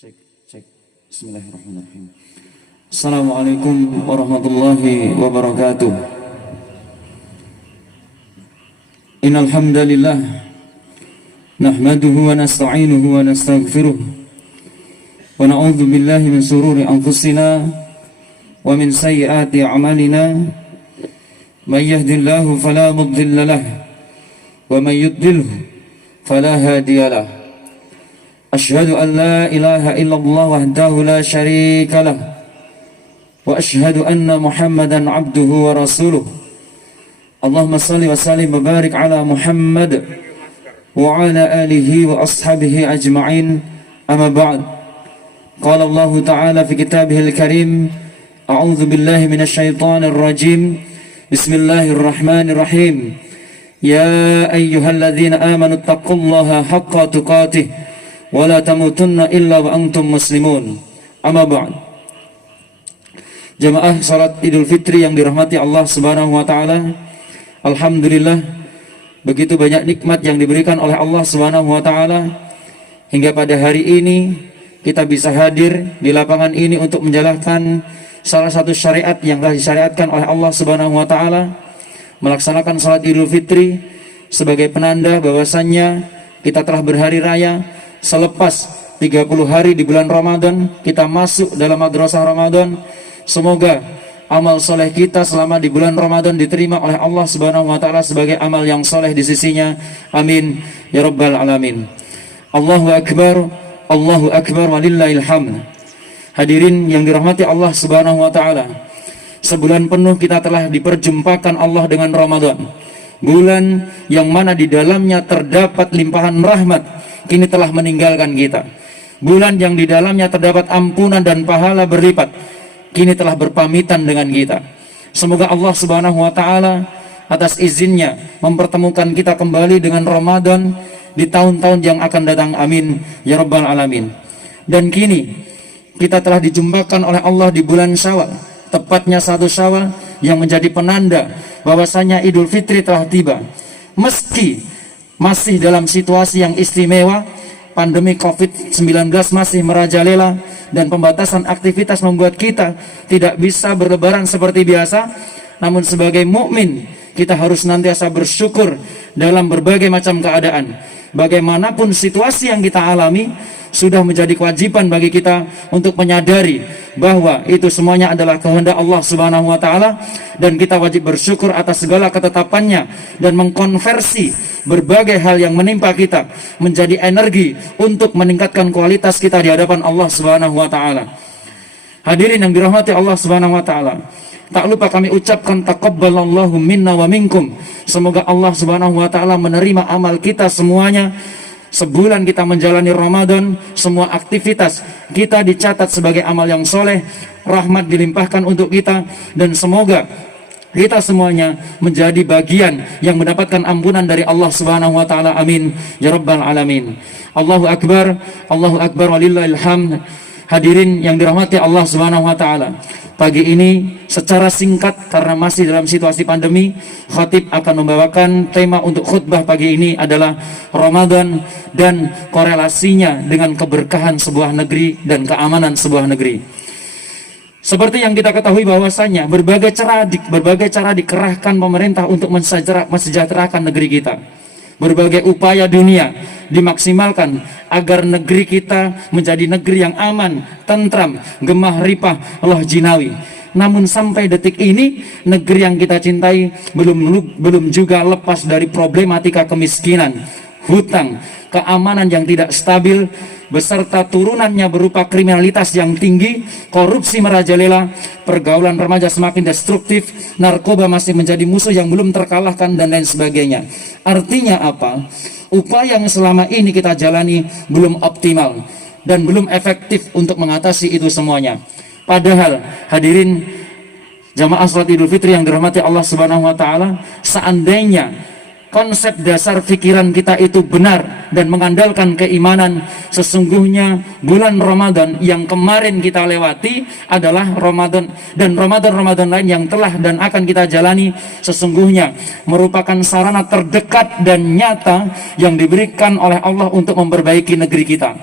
Cek, cek. Bismillahirrahmanirrahim. Assalamualaikum warahmatullahi wabarakatuh. Innal hamdalillah nahmaduhu wa nasta'inuhu wa nastaghfiruh wa na'udzu billahi min shururi anfusina wa min sayyiati a'malina. May yahdihillahu fala mudilla lahu wa may yudlilhu fala hadiya lahu. Asyhadu an la ilaha illallah wahdahu la syarika lah wa asyhadu anna Muhammadan abduhu wa rasuluh. Allahumma salli wa sallim wa barik ala Muhammad wa ala alihi wa ashabihi ajma'in. Amma ba'd. Qala Allah ta'ala fi kitabihil karim, a'udzu billahi minasy syaithanir rajim. Bismillahirrahmanirrahim. Ya ayyuhalladzina amanu taqullaha haqqa tuqatih wa la tamutunna illa wa antum muslimun. Amma ba'd. Jamaah salat Idul Fitri yang dirahmati Allah Subhanahu wa taala, alhamdulillah begitu banyak nikmat yang diberikan oleh Allah Subhanahu wa taala hingga pada hari ini kita bisa hadir di lapangan ini untuk menjalankan salah satu syariat yang telah disyariatkan oleh Allah Subhanahu wa taala, melaksanakan salat Idul Fitri sebagai penanda bahwasannya kita telah berhari raya selepas 30 hari di bulan Ramadan, kita masuk dalam madrasah Ramadan. Semoga amal soleh kita selama di bulan Ramadan diterima oleh Allah Subhanahu wa taala sebagai amal yang soleh di sisinya. Amin ya rabbal alamin. Allahu akbar walillahil hamd. Hadirin yang dirahmati Allah Subhanahu wa taala, sebulan penuh kita telah diperjumpakan Allah dengan Ramadan, bulan yang mana di dalamnya terdapat limpahan rahmat kini telah meninggalkan kita. Bulan yang di dalamnya terdapat ampunan dan pahala berlipat kini telah berpamitan dengan kita. Semoga Allah Subhanahu wa taala atas izinnya mempertemukan kita kembali dengan Ramadan di tahun-tahun yang akan datang. Amin ya rabbal alamin. Dan kini kita telah dijumpakan oleh Allah di bulan Syawal, tepatnya 1 Syawal, yang menjadi penanda bahwasanya Idul Fitri telah tiba. Meski masih dalam situasi yang istimewa, pandemi COVID-19 masih merajalela dan pembatasan aktivitas membuat kita tidak bisa berlebaran seperti biasa. Namun sebagai mukmin kita harus senantiasa bersyukur dalam berbagai macam keadaan. Bagaimanapun situasi yang kita alami, sudah menjadi kewajiban bagi kita untuk menyadari bahwa itu semuanya adalah kehendak Allah Subhanahu wa taala, dan kita wajib bersyukur atas segala ketetapannya dan mengkonversi berbagai hal yang menimpa kita menjadi energi untuk meningkatkan kualitas kita di hadapan Allah Subhanahu wa taala. Hadirin yang dirahmati Allah Subhanahu wa taala, tak lupa kami ucapkan taqabbalallahu minna wa minkum. Semoga Allah Subhanahu wa taala menerima amal kita semuanya. Sebulan kita menjalani Ramadan, semua aktivitas kita dicatat sebagai amal yang soleh, rahmat dilimpahkan untuk kita, dan semoga kita semuanya menjadi bagian yang mendapatkan ampunan dari Allah Subhanahu wa taala. Amin ya rabbal alamin. Allahu akbar walillahil hamd. Hadirin yang dirahmati Allah Subhanahu wa taala, pagi ini secara singkat karena masih dalam situasi pandemi, khatib akan membawakan tema untuk khutbah pagi ini adalah Ramadan dan korelasinya dengan keberkahan sebuah negeri dan keamanan sebuah negeri. Seperti yang kita ketahui bahwasanya berbagai cara dikerahkan pemerintah untuk mensejahterakan negeri kita. Berbagai upaya dunia dimaksimalkan agar negeri kita menjadi negeri yang aman, tentram, gemah ripah, loh jinawi. Namun sampai detik ini negeri yang kita cintai belum juga lepas dari problematika kemiskinan, hutang, keamanan yang tidak stabil, beserta turunannya berupa kriminalitas yang tinggi, korupsi merajalela, pergaulan remaja semakin destruktif, narkoba masih menjadi musuh yang belum terkalahkan, dan lain sebagainya. Artinya apa? Upaya yang selama ini kita jalani belum optimal dan belum efektif untuk mengatasi itu semuanya. Padahal hadirin jamaah salat Idul Fitri yang dirahmati Allah Subhanahu wa taala, seandainya konsep dasar pikiran kita itu benar dan mengandalkan keimanan, sesungguhnya bulan Ramadan yang kemarin kita lewati adalah Ramadan, dan Ramadan lain yang telah dan akan kita jalani sesungguhnya merupakan sarana terdekat dan nyata yang diberikan oleh Allah untuk memperbaiki negeri kita.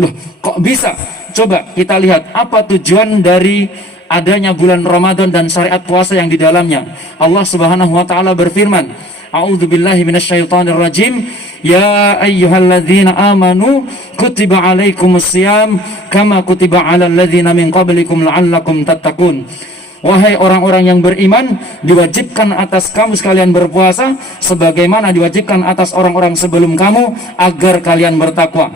Loh, kok bisa? Coba kita lihat apa tujuan dari adanya bulan Ramadan dan syariat puasa yang di dalamnya. Allah Subhanahu wa taala berfirman, A'udzubillahi minasyaitonirrajim. Ya ayyuhalladzina amanu kutiba alaikumusiyam kama kutiba alal ladzina min qablikum la'allakum tattaqun. Wahai orang-orang yang beriman, diwajibkan atas kamu sekalian berpuasa sebagaimana diwajibkan atas orang-orang sebelum kamu agar kalian bertakwa.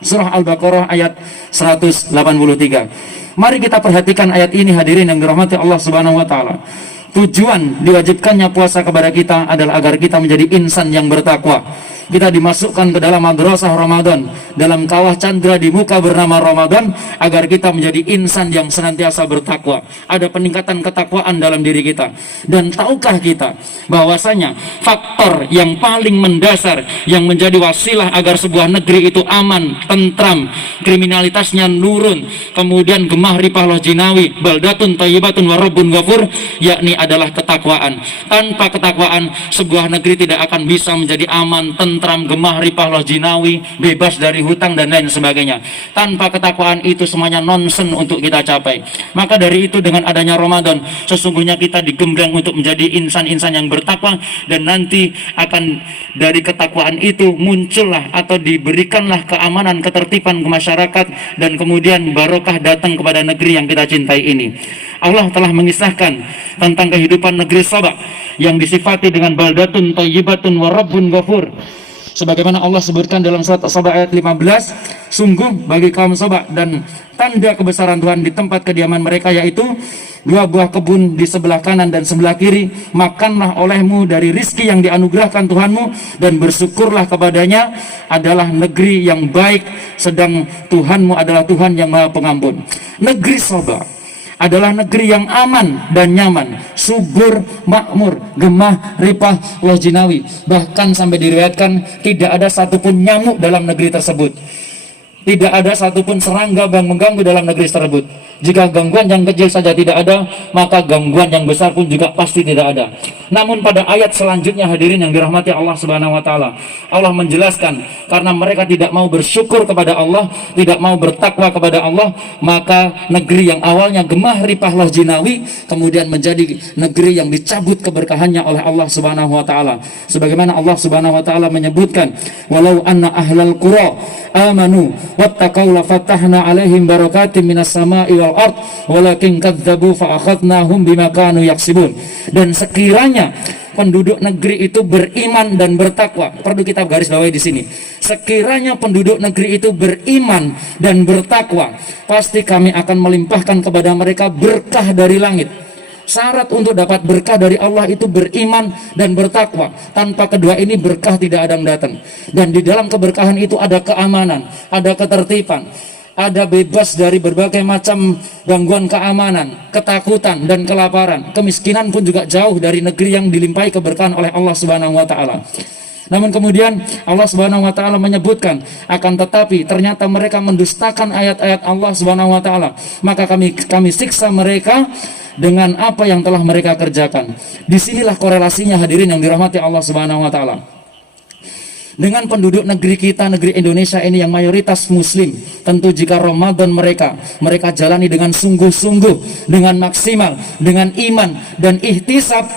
Surah Al-Baqarah ayat 183. Mari kita perhatikan ayat ini hadirin yang dirahmati Allah Subhanahu wa taala. Tujuan diwajibkannya puasa kepada kita adalah agar kita menjadi insan yang bertakwa. Kita dimasukkan ke dalam madrasah Ramadan, dalam kawah candra di muka bernama Ramadan, agar kita menjadi insan yang senantiasa bertakwa. Ada peningkatan ketakwaan dalam diri kita. Dan tahukah kita bahwasanya faktor yang paling mendasar yang menjadi wasilah agar sebuah negeri itu aman, tentram, kriminalitasnya nurun, kemudian gemah ripah loh jinawi, baldatun thayyibatun wa rabbun ghafur, yakni adalah ketakwaan. Tanpa ketakwaan sebuah negeri tidak akan bisa menjadi aman, tentram, gemah ripah loh jinawi, bebas dari hutang dan lain sebagainya. Tanpa ketakwaan itu semuanya nonsen untuk kita capai. Maka dari itu dengan adanya Ramadan, sesungguhnya kita digembleng untuk menjadi insan-insan yang bertakwa, dan nanti akan dari ketakwaan itu muncullah atau diberikanlah keamanan, ketertiban ke masyarakat, dan kemudian barokah datang kepada negeri yang kita cintai ini. Allah telah mengisahkan tentang kehidupan negeri Saba yang disifati dengan baldatun thayyibatun wa rabbun ghafur. Sebagaimana Allah sebutkan dalam surat Saba ayat 15, sungguh bagi kaum Saba dan tanda kebesaran Tuhan di tempat kediaman mereka, yaitu dua buah kebun di sebelah kanan dan sebelah kiri. Makanlah olehmu dari rizki yang dianugerahkan Tuhanmu dan bersyukurlah kepadanya, adalah negeri yang baik, sedang Tuhanmu adalah Tuhan yang Maha Pengampun. Negeri Saba adalah negeri yang aman dan nyaman, subur, makmur, gemah ripah loh jinawi. Bahkan sampai diriwayatkan tidak ada satupun nyamuk dalam negeri tersebut. Tidak ada satupun serangga yang mengganggu dalam negeri tersebut. Jika gangguan yang kecil saja tidak ada, maka gangguan yang besar pun juga pasti tidak ada. Namun pada ayat selanjutnya hadirin yang dirahmati Allah Subhanahu wa taala, Allah menjelaskan karena mereka tidak mau bersyukur kepada Allah, tidak mau bertakwa kepada Allah, maka negeri yang awalnya gemah ripah loh jinawi kemudian menjadi negeri yang dicabut keberkahannya oleh Allah Subhanahu wa taala. Sebagaimana Allah Subhanahu wa taala menyebutkan, walau anna ahlal qura amanu wattaqau la fatahna alaihim barakatim minas sama'i wal ard walakin kadzdzabu fa akhadnahum bima kanu yaksibun. Dan sekiranya penduduk negeri itu beriman dan bertakwa, perlu kita garis bawahi di sini. Sekiranya penduduk negeri itu beriman dan bertakwa, pasti kami akan melimpahkan kepada mereka berkah dari langit. Syarat untuk dapat berkah dari Allah itu beriman dan bertakwa. Tanpa kedua ini berkah tidak ada yang datang. Dan di dalam keberkahan itu ada keamanan, ada ketertiban, ada bebas dari berbagai macam gangguan keamanan, ketakutan dan kelaparan. Kemiskinan pun juga jauh dari negeri yang dilimpahi keberkahan oleh Allah Subhanahu wa taala. Namun kemudian Allah Subhanahu wa taala menyebutkan, akan tetapi ternyata mereka mendustakan ayat-ayat Allah Subhanahu wa taala, maka kami siksa mereka dengan apa yang telah mereka kerjakan. Disinilah korelasinya hadirin yang dirahmati Allah Subhanahu wa taala. Dengan penduduk negeri kita, negeri Indonesia ini yang mayoritas muslim, tentu jika Ramadan mereka jalani dengan sungguh-sungguh, dengan maksimal, dengan iman dan ihtisab,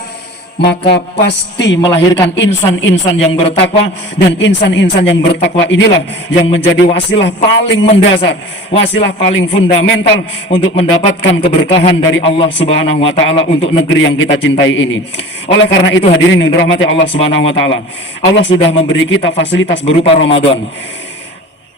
maka pasti melahirkan insan-insan yang bertakwa. Dan insan-insan yang bertakwa inilah yang menjadi wasilah paling mendasar, wasilah paling fundamental untuk mendapatkan keberkahan dari Allah Subhanahu wa taala untuk negeri yang kita cintai ini. Oleh karena itu hadirin yang dirahmati Allah Subhanahu wa taala, Allah sudah memberi kita fasilitas berupa Ramadan.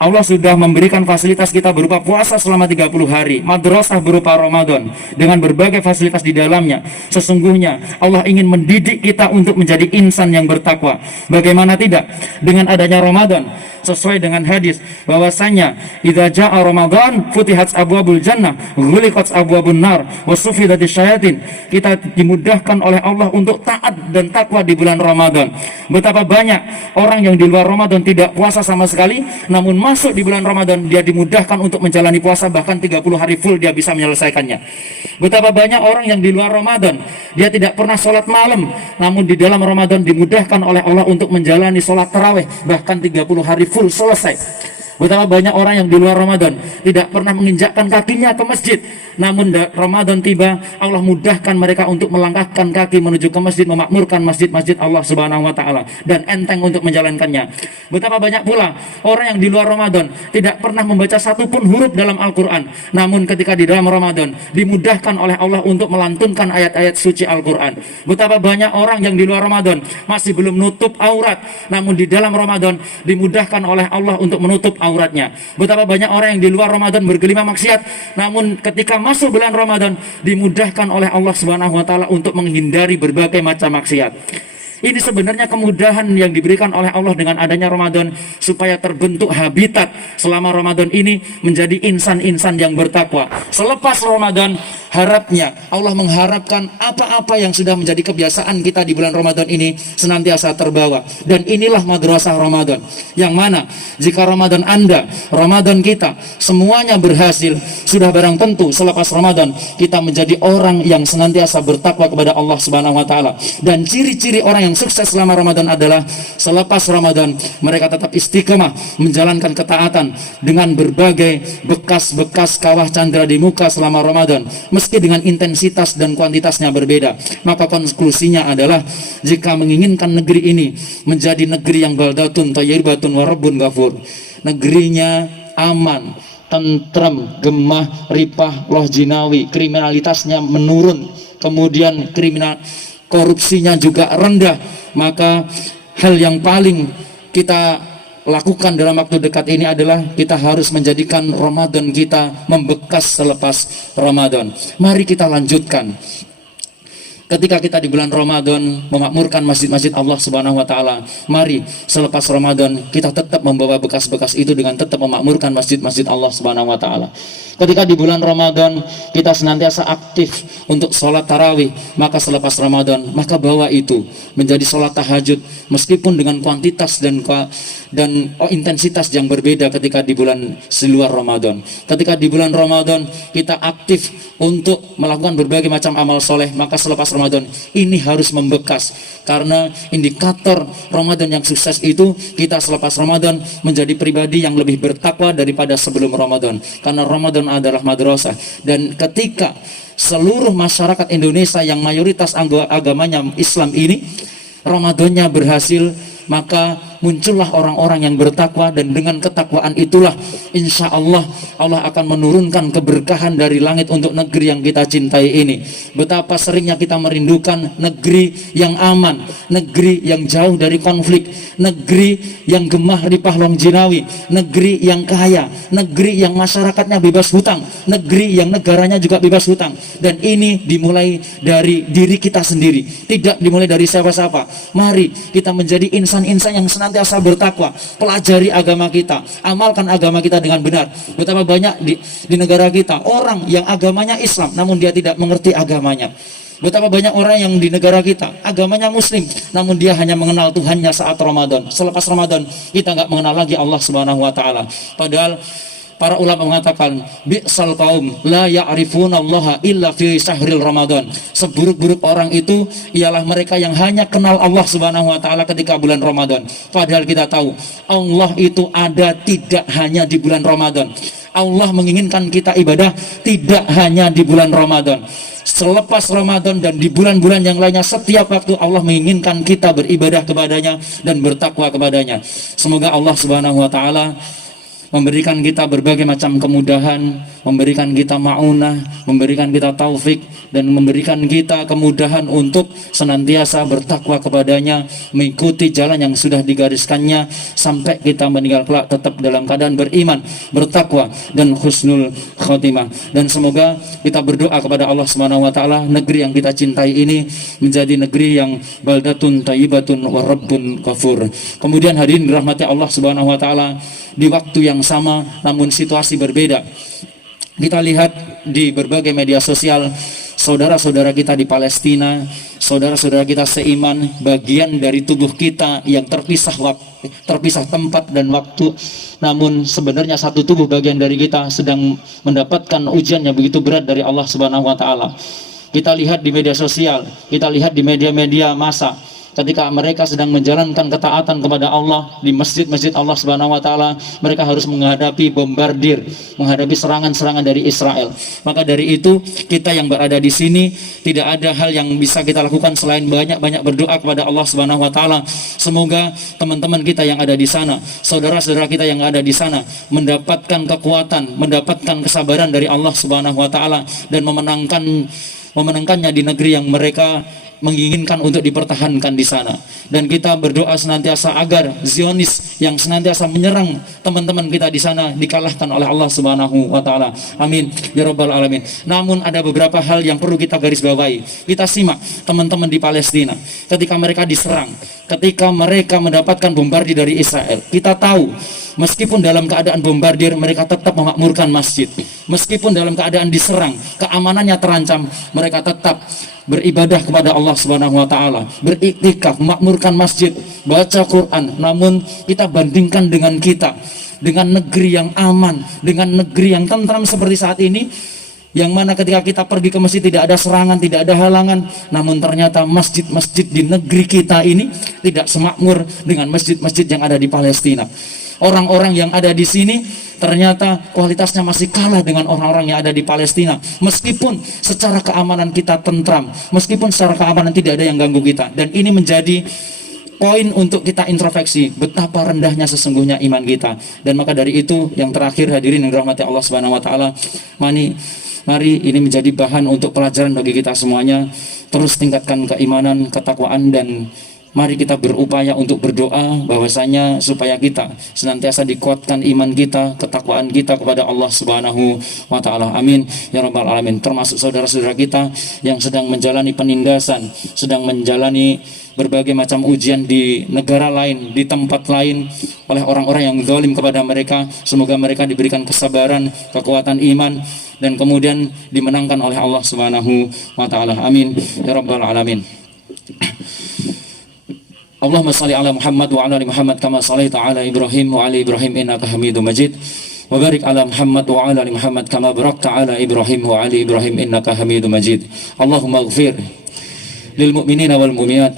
Allah sudah memberikan fasilitas kita berupa puasa selama 30 hari, madrasah berupa Ramadan dengan berbagai fasilitas di dalamnya. Sesungguhnya Allah ingin mendidik kita untuk menjadi insan yang bertakwa. Bagaimana tidak? Dengan adanya Ramadan, sesuai dengan hadis bahwasanya idza jaa Ramadan futihat abwabul jannah ghuliqat abwabun nar wa sufidatis syayatin. Kita dimudahkan oleh Allah untuk taat dan takwa di bulan Ramadan. Betapa banyak orang yang di luar Ramadan tidak puasa sama sekali, namun masuk di bulan Ramadan dia dimudahkan untuk menjalani puasa, bahkan 30 hari full dia bisa menyelesaikannya. Betapa banyak orang yang di luar Ramadan dia tidak pernah sholat malam, namun di dalam Ramadan dimudahkan oleh Allah untuk menjalani sholat tarawih, bahkan 30 hari full selesai. Betapa banyak orang yang di luar Ramadan tidak pernah menginjakkan kakinya ke masjid, namun Ramadan tiba, Allah mudahkan mereka untuk melangkahkan kaki menuju ke masjid, memakmurkan masjid-masjid Allah Subhanahu wa taala, dan enteng untuk menjalankannya. Betapa banyak pula orang yang di luar Ramadan tidak pernah membaca satupun huruf dalam Al-Qur'an, namun ketika di dalam Ramadan dimudahkan oleh Allah untuk melantunkan ayat-ayat suci Al-Qur'an. Betapa banyak orang yang di luar Ramadan masih belum nutup aurat, namun di dalam Ramadan dimudahkan oleh Allah untuk menutup auratnya. Betapa banyak orang yang di luar Ramadan bergelima maksiat, namun ketika masuk bulan Ramadan dimudahkan oleh Allah Subhanahu wa taala untuk menghindari berbagai macam maksiat. Ini sebenarnya kemudahan yang diberikan oleh Allah dengan adanya Ramadan, supaya terbentuk habitat selama Ramadan ini menjadi insan-insan yang bertakwa. Selepas Ramadan, harapnya Allah mengharapkan apa-apa yang sudah menjadi kebiasaan kita di bulan Ramadan ini senantiasa terbawa. Dan inilah madrasah Ramadan, yang mana jika Ramadan Anda, Ramadan kita, semuanya berhasil, sudah barang tentu selepas Ramadan kita menjadi orang yang senantiasa bertakwa kepada Allah Subhanahu wa taala. Dan ciri-ciri orang yang sukses selama Ramadan adalah selepas Ramadan mereka tetap istiqomah menjalankan ketaatan dengan berbagai bekas-bekas kawah candra di muka selama Ramadan, meski dengan intensitas dan kuantitasnya berbeda. Maka konklusinya adalah, jika menginginkan negeri ini menjadi negeri yang baldatun thayyibatun wa rabbun ghafur, negerinya aman, tentrem, gemah, ripah, loh jinawi, kriminalitasnya menurun, kemudian korupsinya juga rendah, maka hal yang paling kita lakukan dalam waktu dekat ini adalah kita harus menjadikan Ramadan kita membekas selepas Ramadan. Mari kita lanjutkan. Ketika kita di bulan Ramadan memakmurkan masjid-masjid Allah Subhanahu wa taala, mari selepas Ramadan kita tetap membawa bekas-bekas itu dengan tetap memakmurkan masjid-masjid Allah Subhanahu wa taala. Ketika di bulan Ramadan kita senantiasa aktif untuk sholat tarawih, maka selepas Ramadan maka bawa itu menjadi sholat tahajud, meskipun dengan kuantitas dan intensitas yang berbeda ketika di bulan seluar Ramadan. Ketika di bulan Ramadan kita aktif untuk melakukan berbagai macam amal soleh, maka selepas Ramadan ini harus membekas, karena indikator Ramadan yang sukses itu kita selepas Ramadan menjadi pribadi yang lebih bertakwa daripada sebelum Ramadan, karena Ramadan adalah madrasah. Dan ketika seluruh masyarakat Indonesia yang mayoritas agamanya Islam ini Ramadannya berhasil, maka muncullah orang-orang yang bertakwa, dan dengan ketakwaan itulah insya Allah Allah akan menurunkan keberkahan dari langit untuk negeri yang kita cintai ini. Betapa seringnya kita merindukan negeri yang aman, negeri yang jauh dari konflik, negeri yang gemah ripah long jinawi, negeri yang kaya, negeri yang masyarakatnya bebas hutang, negeri yang negaranya juga bebas hutang. Dan ini dimulai dari diri kita sendiri, tidak dimulai dari siapa-siapa. Mari kita menjadi insan-insan yang senantiasa bertakwa, pelajari agama kita, amalkan agama kita dengan benar. Betapa banyak di negara kita orang yang agamanya Islam namun dia tidak mengerti agamanya. Betapa banyak orang yang di negara kita agamanya Muslim namun dia hanya mengenal Tuhannya saat Ramadan. Selepas Ramadan kita nggak mengenal lagi Allah Subhanahu wa taala. Padahal para ulama mengatakan, bi'sal qaum la ya'rifunallaha illa fi syahril Ramadan. Seburuk-buruk orang itu ialah mereka yang hanya kenal Allah Subhanahu wa taala ketika bulan Ramadan. Padahal kita tahu Allah itu ada tidak hanya di bulan Ramadan. Allah menginginkan kita ibadah tidak hanya di bulan Ramadan. Selepas Ramadan dan di bulan-bulan yang lainnya, setiap waktu Allah menginginkan kita beribadah kepadanya dan bertakwa kepadanya. Semoga Allah Subhanahu wa taala memberikan kita berbagai macam kemudahan, memberikan kita ma'unah, memberikan kita taufik, dan memberikan kita kemudahan untuk senantiasa bertakwa kepadanya, mengikuti jalan yang sudah digariskannya sampai kita meninggal kelak tetap dalam keadaan beriman, bertakwa, dan husnul khotimah. Dan semoga kita berdoa kepada Allah Subhanahu wa taala, negeri yang kita cintai ini menjadi negeri yang baldatun thayyibatun wa rabbun ghafur. Kemudian hadirin dirahmati Allah Subhanahu wa taala, di waktu yang sama namun situasi berbeda, kita lihat di berbagai media sosial saudara-saudara kita di Palestina, saudara-saudara kita seiman, bagian dari tubuh kita yang terpisah tempat dan waktu, namun sebenarnya satu tubuh bagian dari kita sedang mendapatkan ujian yang begitu berat dari Allah Subhanahu wa taala. Kita lihat di media sosial, kita lihat di media-media massa, ketika mereka sedang menjalankan ketaatan kepada Allah di masjid-masjid Allah Subhanahu wa taala, mereka harus menghadapi bombardir, menghadapi serangan-serangan dari Israel. Maka dari itu, kita yang berada di sini tidak ada hal yang bisa kita lakukan selain banyak-banyak berdoa kepada Allah Subhanahu wa taala. Semoga teman-teman kita yang ada di sana, saudara-saudara kita yang ada di sana mendapatkan kekuatan, mendapatkan kesabaran dari Allah Subhanahu wa taala dan memenangkannya di negeri yang mereka menginginkan untuk dipertahankan di sana. Dan kita berdoa senantiasa agar Zionis yang senantiasa menyerang teman-teman kita di sana dikalahkan oleh Allah Subhanahu wa taala. Amin ya rabbal alamin. Namun ada beberapa hal yang perlu kita garis bawahi. Kita simak teman-teman di Palestina ketika mereka diserang, ketika mereka mendapatkan bombardir dari Israel. Kita tahu meskipun dalam keadaan bombardir mereka tetap memakmurkan masjid. Meskipun dalam keadaan diserang, keamanannya terancam, mereka tetap beribadah kepada Allah Subhanahu wa taala, beriktikaf, memakmurkan masjid, baca Quran. Namun kita bandingkan dengan kita, dengan negeri yang aman, dengan negeri yang tentram seperti saat ini, yang mana ketika kita pergi ke masjid tidak ada serangan, tidak ada halangan. Namun ternyata masjid-masjid di negeri kita ini tidak semakmur dengan masjid-masjid yang ada di Palestina. Orang-orang yang ada di sini ternyata kualitasnya masih kalah dengan orang-orang yang ada di Palestina. Meskipun secara keamanan kita tentram, meskipun secara keamanan tidak ada yang ganggu kita. Dan ini menjadi poin untuk kita introspeksi betapa rendahnya sesungguhnya iman kita. Dan maka dari itu, yang terakhir hadirin yang dirahmati Allah Subhanahu wa taala, mari ini menjadi bahan untuk pelajaran bagi kita semuanya. Terus tingkatkan keimanan, ketakwaan, dan mari kita berupaya untuk berdoa bahwasanya supaya kita senantiasa dikuatkan iman kita, ketakwaan kita kepada Allah Subhanahu wa taala. Amin ya rabbal alamin. Termasuk saudara-saudara kita yang sedang menjalani penindasan, sedang menjalani berbagai macam ujian di negara lain, di tempat lain oleh orang-orang yang zalim kepada mereka. Semoga mereka diberikan kesabaran, kekuatan iman, dan kemudian dimenangkan oleh Allah Subhanahu wa taala. Amin ya rabbal alamin. Allahumma salli ala Muhammad wa ala ali Muhammad kama sallaita ala Ibrahim wa ala Ibrahim innaka Hamidum Majid. Wa barik ala Muhammad wa ala ali Muhammad kama barakta ala Ibrahim wa ala Ibrahim innaka Hamidum Majid. Allahumma ighfir lil mu'minina wal mu'minat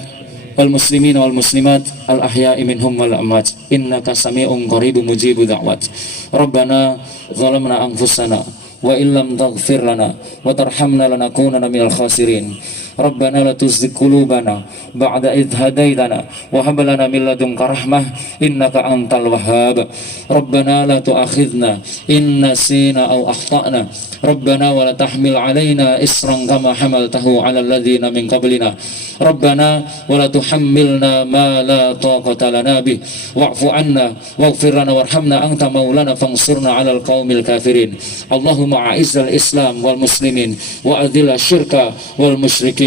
wal muslimina wal muslimat al ahya'i minhum wal amwat innaka sami'un qaribun mujibud da'wat. Rabbana zalamna anfusana wa illam taghfir lana wa tarhamna lanakunanna minal khasirin. Rabbana la tuzigh qulubana ba'da idh hadaitana wa hab lana min ladunka rahmah innaka antal wahhab. Rabbana la tu'akhidhna in nasina aw akhtana. Rabbana wa la tahmil 'alaina isran kama hamaltahu 'alal ladzina min qablina. Rabbana wa la tuhammilna ma la taqata lana bih wa'fu 'anna waghfir lana warhamna anta maulana fansurna 'alal qaumil kafirin. Allahumma a'izzal islam wal muslimin wa adhil syirka wal musyrikin.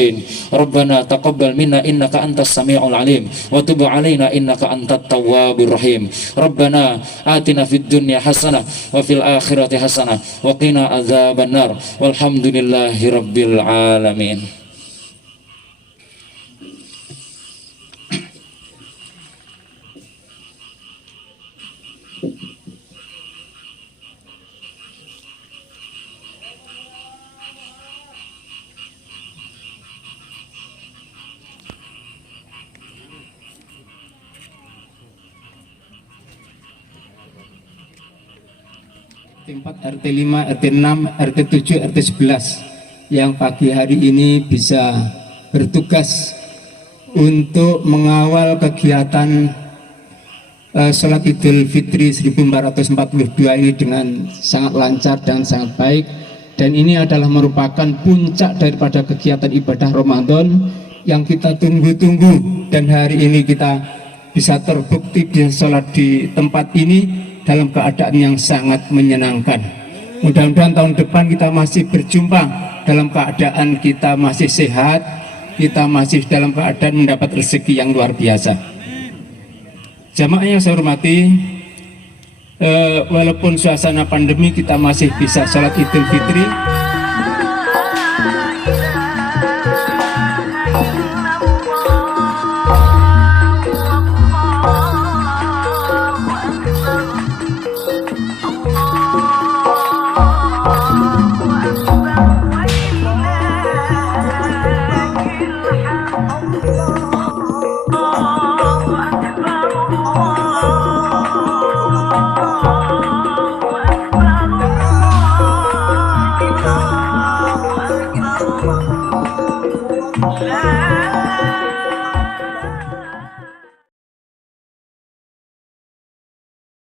Rabbana taqabbal minna innaka antas sami'ul alim wa tub 'alaina innaka antat tawwabur rahim. Rabbana atina fid dunya hasanah wa fil akhirati hasanah wa qina adzaban nar. Walhamdulillahi rabbil alamin. RT 4, RT 5, RT 6, RT 7, RT 11 yang pagi hari ini bisa bertugas untuk mengawal kegiatan Sholat Idul Fitri 1442 ini dengan sangat lancar dan sangat baik. Dan ini adalah merupakan puncak daripada kegiatan ibadah Ramadan yang kita tunggu-tunggu, dan hari ini kita bisa terbukti bisa sholat di tempat ini dalam keadaan yang sangat menyenangkan. Mudah-mudahan tahun depan kita masih berjumpa dalam keadaan kita masih sehat, kita masih dalam keadaan mendapat rezeki yang luar biasa. Jamaah yang saya hormati, walaupun suasana pandemi kita masih bisa sholat Idul Fitri,